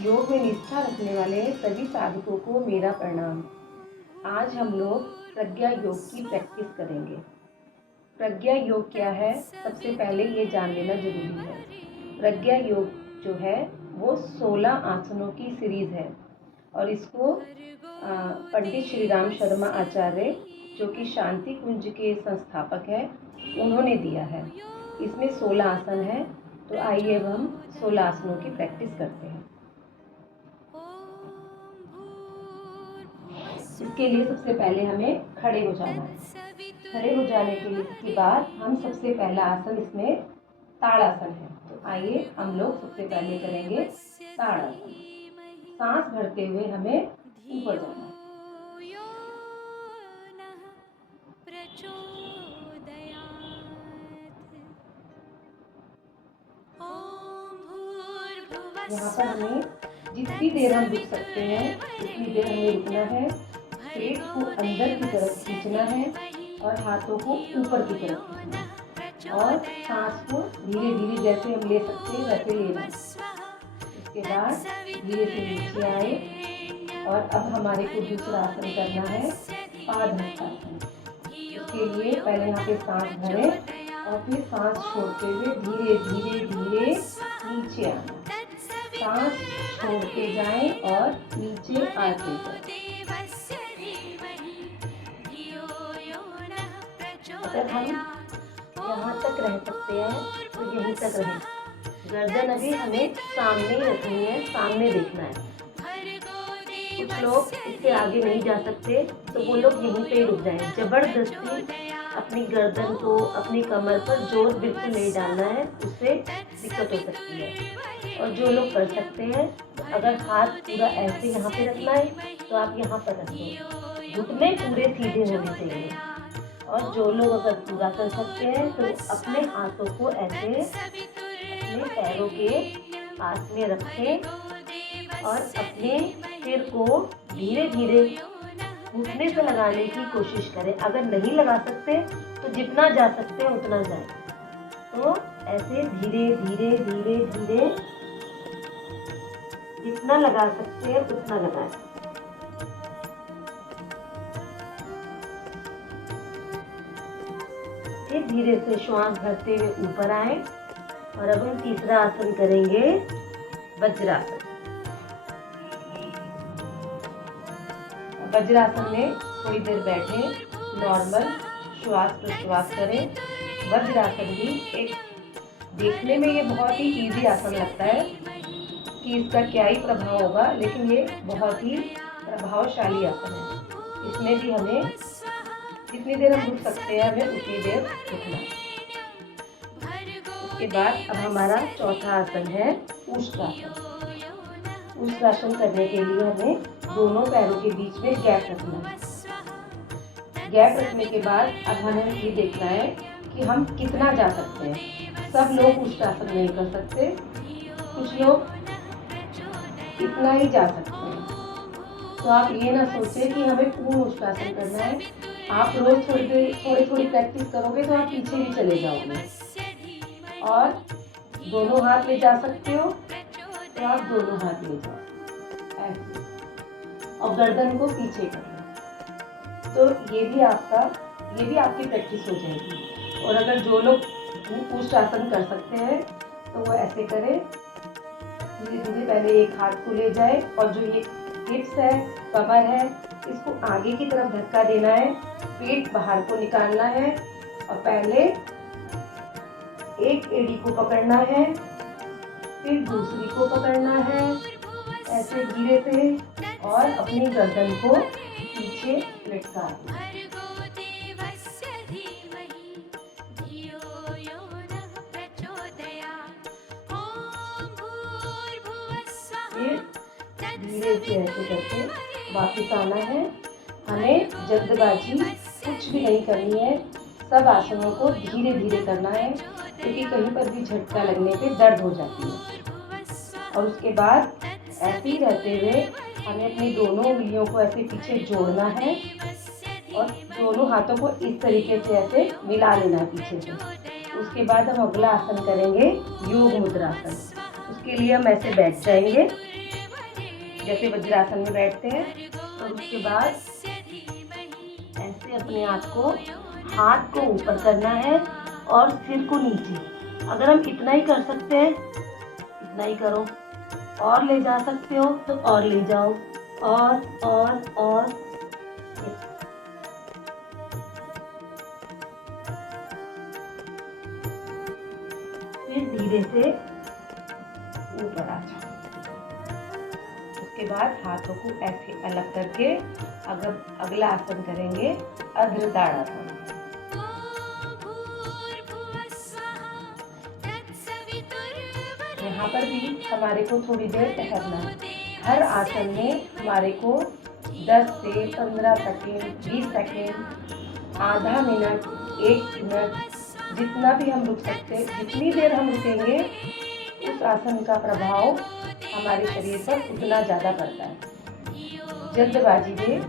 योग में निष्ठा रखने वाले सभी साधकों को मेरा प्रणाम। आज हम लोग प्रज्ञा योग की प्रैक्टिस करेंगे। प्रज्ञा योग क्या है, सबसे पहले ये जान लेना जरूरी है। प्रज्ञा योग जो है वो 16 आसनों की सीरीज है और इसको पंडित श्री राम शर्मा आचार्य, जो कि शांति कुंज के संस्थापक हैं, उन्होंने दिया है। इसमें 16 आसन है। तो आइए अब हम 16 आसनों की प्रैक्टिस करते हैं। इसके लिए सबसे पहले हमें खड़े हो जाना है। खड़े हो जाने के बाद हम सबसे पहला आसन इसमें ताड़ासन है। तो आइए हम लोग सबसे पहले करेंगे ताड़ासन। सांस भरते हुए हमें ऊपर जाना है। यहाँ पर हमें जितनी देर हम रुक सकते हैं उतनी देर हमें रुकना है। पेट को अंदर की तरफ खींचना है और हाथों को ऊपर की तरफ खींचना है और सांस को धीरे धीरे जैसे हम ले सकते हैं वैसे लेना है। इसके बाद धीरे से नीचे आए और अब हमारे को दूसरा आसन करना है पादहस्तासन। इसके लिए पहले यहाँ पे सांस भरें और फिर सांस छोड़ते हुए धीरे धीरे धीरे नीचे आना। सांस छोड़ते जाएं और नीचे आते जाएं। अगर हम यहाँ तक रह सकते हैं तो यहीं तक रहें। गर्दन अभी हमें सामने ही रखनी है, सामने देखना है। कुछ लोग इससे आगे नहीं जा सकते तो वो लोग यहीं पे रुक जाएं। जबरदस्ती अपनी गर्दन को, अपनी कमर पर जोर बिल्कुल नहीं डालना है, उससे दिक्कत हो सकती है। और जो लोग कर सकते हैं, अगर हाथ पूरा ऐसे यहाँ पे रखना है तो आप यहाँ पर रख दो। घुटने पूरे सीधे होने चाहिए। और जो लोग अगर पूरा कर सकते हैं तो अपने हाथों को ऐसे अपने पैरों के पास में रखें और अपने सिर को धीरे धीरे घुटने से लगाने की कोशिश करें। अगर नहीं लगा सकते तो जितना जा सकते हैं उतना जाए। तो ऐसे धीरे धीरे धीरे धीरे जितना लगा सकते हैं उतना लगाएं। फिर धीरे से श्वास भरते हुए ऊपर आए और अब हम तीसरा आसन करेंगे वज्रासन। वज्रासन में थोड़ी देर बैठे, नॉर्मल श्वास प्रश्वास करें। वज्रासन भी एक देखने में ये बहुत ही इजी आसन लगता है कि इसका क्या ही प्रभाव होगा, लेकिन ये बहुत ही प्रभावशाली आसन है। इसमें भी हमें जितनी देर हम रुक सकते हैं हमें उतनी देर रुकना। उसके बाद अब हमारा चौथा आसन है उष्ट्रासन। उष्ट्रासन करने के लिए हमें दोनों पैरों के बीच में गैप रखना है। गैप रखने के बाद अब हमें ये देखना है कि हम कितना जा सकते हैं। सब लोग उष्ट्रासन नहीं कर सकते, कुछ लोग इतना ही जा सकते हैं। तो आप ये ना सोचें कि हमें पूर्ण उष्ट्रासन करना है। आप रोज थोड़ी प्रैक्टिस करोगे तो आप पीछे भी चले जाओगे। और दोनों हाथ ले जा सकते हो तो आप दोनों हाथ ले जाओ ऐसे, और गर्दन को पीछे करना। तो ये भी आपकी प्रैक्टिस हो जाएगी। और अगर जो लोग उष्ट्रासन कर सकते हैं तो वो ऐसे करें, धीरे धीरे पहले एक हाथ को ले जाए और जो ये हिप्स है, कमर है, इसको आगे की तरफ धक्का देना है। पेट बाहर को निकालना है और पहले एक एड़ी को पकड़ना है, फिर दूसरी को पकड़ना है ऐसे धीरे से, और अपनी गर्दन को पीछे लटका दें। धीरे से ऐसे करके वापस आना है। हमें जल्दबाजी कुछ भी नहीं करनी है। सब आसनों को धीरे धीरे करना है, क्योंकि कहीं पर भी झटका लगने पे दर्द हो जाती है। और उसके बाद ऐसे ही रहते हुए हमें अपनी दोनों उंगलियों को ऐसे पीछे जोड़ना है और दोनों हाथों को इस तरीके से ऐसे मिला लेना है पीछे से। उसके बाद हम अगला आसन करेंगे योग मुद्रासन। उसके लिए हम ऐसे बैठ जाएंगे जैसे वज्रासन में बैठते हैं। और उसके बाद ऐसे अपने हाथ को ऊपर करना है और सिर को नीचे। अगर हम इतना ही कर सकते हैं, इतना ही करो। और ले जा सकते हो तो और ले जाओ, और फिर धीरे से ऊपर आ जाओ। उसके बाद हाथों को ऐसे अलग करके अगला आसन करेंगे, अर्ध ताड़ासन। यहाँ पर भी हमारे को थोड़ी देर ठहरना है। हर आसन में हमारे को 10 से 15 सेकेंड, 20 सेकेंड, आधा मिनट, 1 मिनट, जितना भी हम रुक सकते हैं। जितनी देर हम रुकेंगे उस आसन का प्रभाव हमारे शरीर पर उतना ज़्यादा पड़ता है। जल्दबाजी में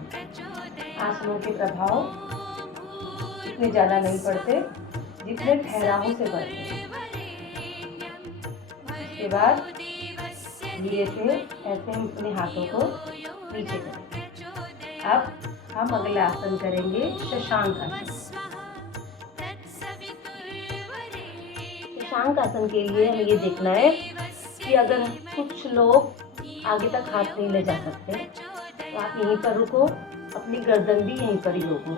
आसनों के प्रभाव इतने ज़्यादा नहीं पड़ते जितने ठहराव से पड़ते हैं। उसके बाद धीरे से ऐसे हम अपने हाथों को नीचे करेंगे। अब हम अगला आसन करेंगे, शशांक आसन। शशांक आसन के लिए हमें ये देखना है कि अगर कुछ लोग आगे तक हाथ नहीं ले जा सकते तो आप यहीं पर रुको, अपनी गर्दन भी यहीं पर ही रोको।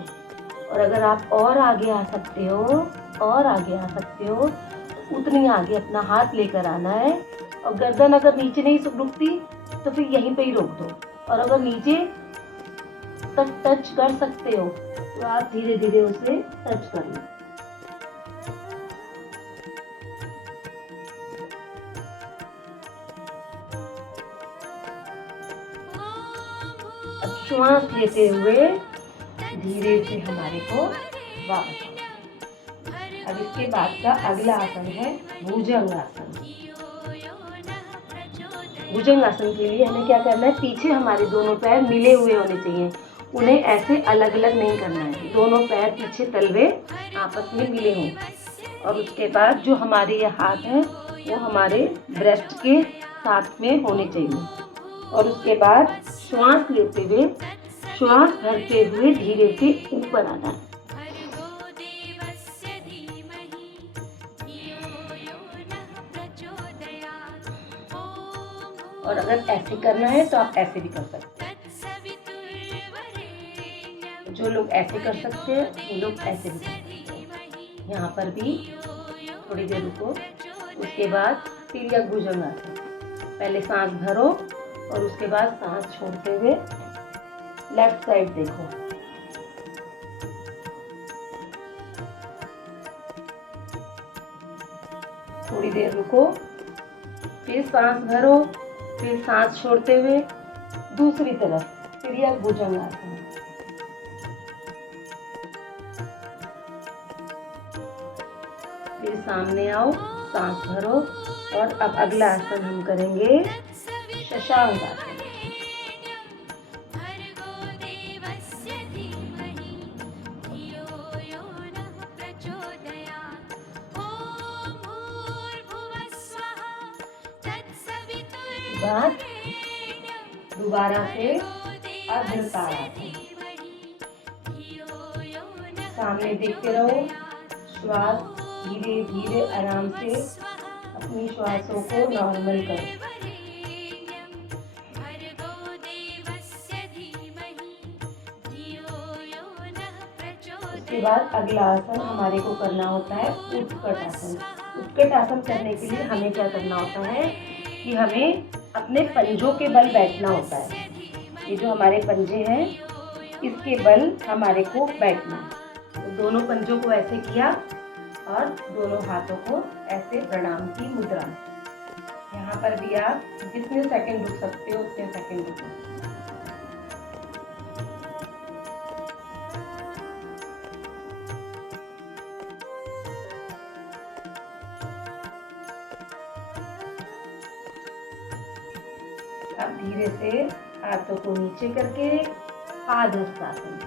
और अगर आप और आगे आ सकते हो तो उतनी आगे अपना हाथ लेकर आना है। और गर्दन अगर नीचे नहीं रुकती तो फिर यहीं पे ही रोक दो। और अगर नीचे तक टच कर सकते हो तो आप धीरे धीरे उसे टच कर लो। अब श्वास लेते हुए धीरे से हमारे को वापस। अब इसके बाद का अगला आसन है भुजंग आसन। भुजंग आसन के लिए हमें क्या करना है, पीछे हमारे दोनों पैर मिले हुए होने चाहिए। उन्हें ऐसे अलग अलग नहीं करना है। दोनों पैर पीछे तलवे आपस में मिले हों। और उसके बाद जो हमारे ये हाथ हैं वो हमारे ब्रेस्ट के साथ में होने चाहिए। और उसके बाद श्वास लेते हुए, श्वास भरते हुए धीरे से ऊपर आना है। और अगर ऐसे करना है तो आप ऐसे भी कर सकते हैं। जो लोग ऐसे कर सकते हैं वो लोग ऐसे भी कर सकते हैं। यहाँ पर भी थोड़ी देर रुको। उसके बाद तिर्यक भुजंग आसन। पहले सांस भरो और उसके बाद सांस छोड़ते हुए लेफ्ट साइड देखो। थोड़ी देर रुको, फिर सांस भरो, फिर सांस छोड़ते हुए दूसरी तरफ तिर्यक भुजंग आसन। फिर सामने आओ, सांस भरो। और अब अगला आसन हम करेंगे शशांक आसन। बाद दोबारा से अर्ध ताड़ासन। सामने देखते रहो, श्वास धीरे धीरे आराम से अपनी श्वासों को नॉर्मल करो। उसके बाद अगला आसन हमारे को करना होता है उत्कट आसन। उत्कट आसन करने के लिए हमें क्या करना होता है कि हमें अपने पंजों के बल बैठना होता है। ये जो हमारे पंजे हैं इसके बल हमारे को बैठना है। तो दोनों पंजों को ऐसे किया और दोनों हाथों को ऐसे प्रणाम की मुद्रा। यहाँ पर भी आप जितने सेकंड रुक सकते हो उतने सेकंड रुको। अब धीरे से हाथों को नीचे करके पादहस्तासन।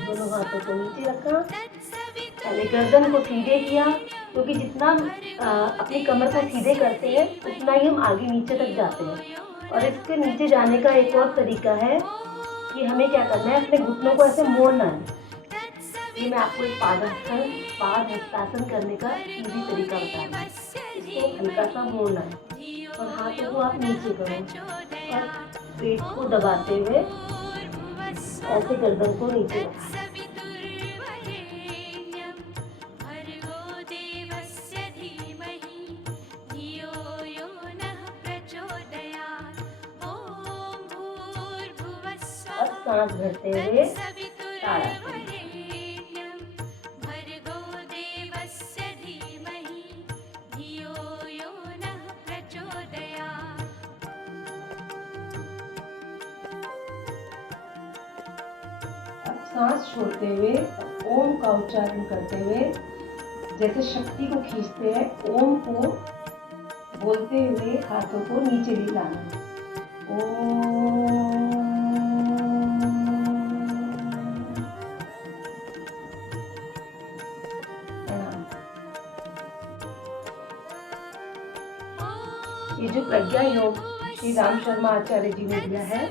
दोनों हाथों को नीचे रखा, पहले गर्दन को सीधे किया क्योंकि जितना अपनी कमर को सीधे करते हैं उतना ही हम आगे नीचे तक जाते हैं। और इसके नीचे जाने का एक और तरीका है कि हमें क्या करना है, अपने घुटनों को ऐसे मोड़ना है। ये मैं आपको एक पाद हस्तासन करने का इजी तरीका बता रही हूँ। इसको हल्का सा मोड़ना है और हाथों को आप नीचे करो और पेट को दबाते हुए ऐसे गर्दन को नीचे रखा। और सांस भरते हुए ताड़ासन। सांस छोड़ते हुए ओम का उच्चारण करते हुए जैसे शक्ति को खींचते हैं, ओम को बोलते हुए हाथों को नीचे ले लाना है। ओम। ये जो प्रज्ञा योग श्री राम शर्मा आचार्य जी ने दिया है,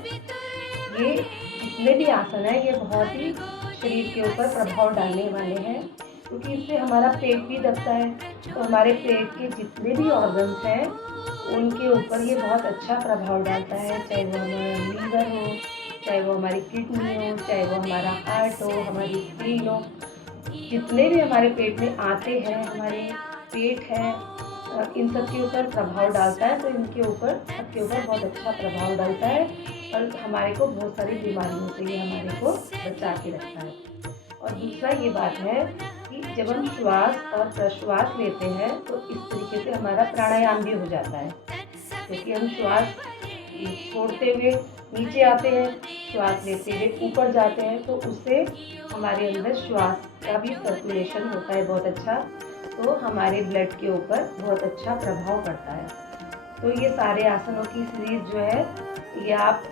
ये जितने भी आसन है ये बहुत ही शरीर के ऊपर प्रभाव डालने वाले हैं, क्योंकि इससे हमारा पेट भी दबता है। तो हमारे पेट के जितने भी ऑर्गन्स हैं उनके ऊपर ये बहुत अच्छा प्रभाव डालता है, चाहे वो हमारा लीवर हो, चाहे वो हमारी किडनी हो, चाहे वो हमारा हार्ट हो, हमारी स्प्लीन हो। जितने भी हमारे पेट में आते हैं, हमारे पेट है, इन सब के ऊपर प्रभाव डालता है। तो इनके ऊपर सबके ऊपर बहुत अच्छा प्रभाव डालता है और हमारे को बहुत सारी बीमारियों से ये हमारे को बचा के रखता है। और दूसरा ये बात है कि जब हम श्वास और प्रश्वास लेते हैं तो इस तरीके से हमारा प्राणायाम भी हो जाता है, क्योंकि हम श्वास छोड़ते हुए नीचे आते हैं, श्वास लेते हुए ऊपर जाते हैं, तो उससे हमारे अंदर श्वास का भी सर्कुलेशन होता है बहुत अच्छा, तो हमारे ब्लड के ऊपर बहुत अच्छा प्रभाव पड़ता है। तो ये सारे आसनों की सीरीज जो है ये आप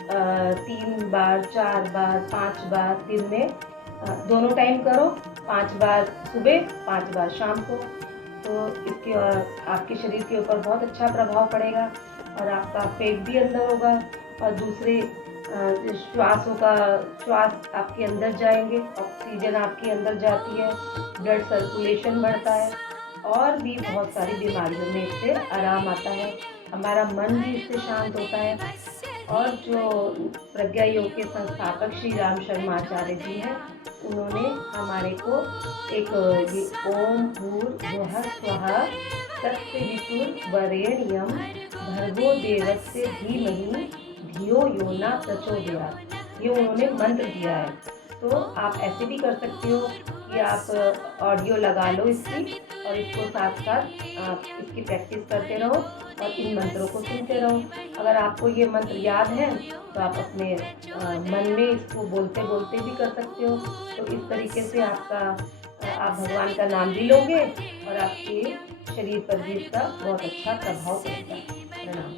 3 बार, 4 बार, 5 बार दिन में दोनों टाइम करो, 5 बार सुबह, 5 बार शाम को। तो इसके आपके शरीर के ऊपर बहुत अच्छा प्रभाव पड़ेगा और आपका पेट भी अंदर होगा और दूसरे श्वास आपके अंदर जाएंगे, ऑक्सीजन आपके अंदर जाती है, ब्लड सर्कुलेशन बढ़ता है और भी बहुत सारी बीमारियों में इससे आराम आता है। हमारा मन भी इससे शांत होता है। और जो प्रज्ञा योग के संस्थापक श्री राम शर्मा आचार्य जी हैं, उन्होंने हमारे को एक ये ओम भूर्भुवः स्वः तत्सवितुर्वरेण्यं भर्गो देवस्य धीमहि धियो यो न प्रचोदयात्, ये उन्होंने मंत्र दिया है। तो आप ऐसे भी कर सकते हो कि आप ऑडियो लगा लो इसकी और इसको साथ साथ आप इसकी प्रैक्टिस करते रहो और इन मंत्रों को सुनते रहो। अगर आपको ये मंत्र याद है तो आप अपने मन में इसको बोलते बोलते भी कर सकते हो। तो इस तरीके से आप भगवान का नाम भी लोगे और आपके शरीर पर भी इसका बहुत अच्छा प्रभाव पड़ेगा। प्रणाम।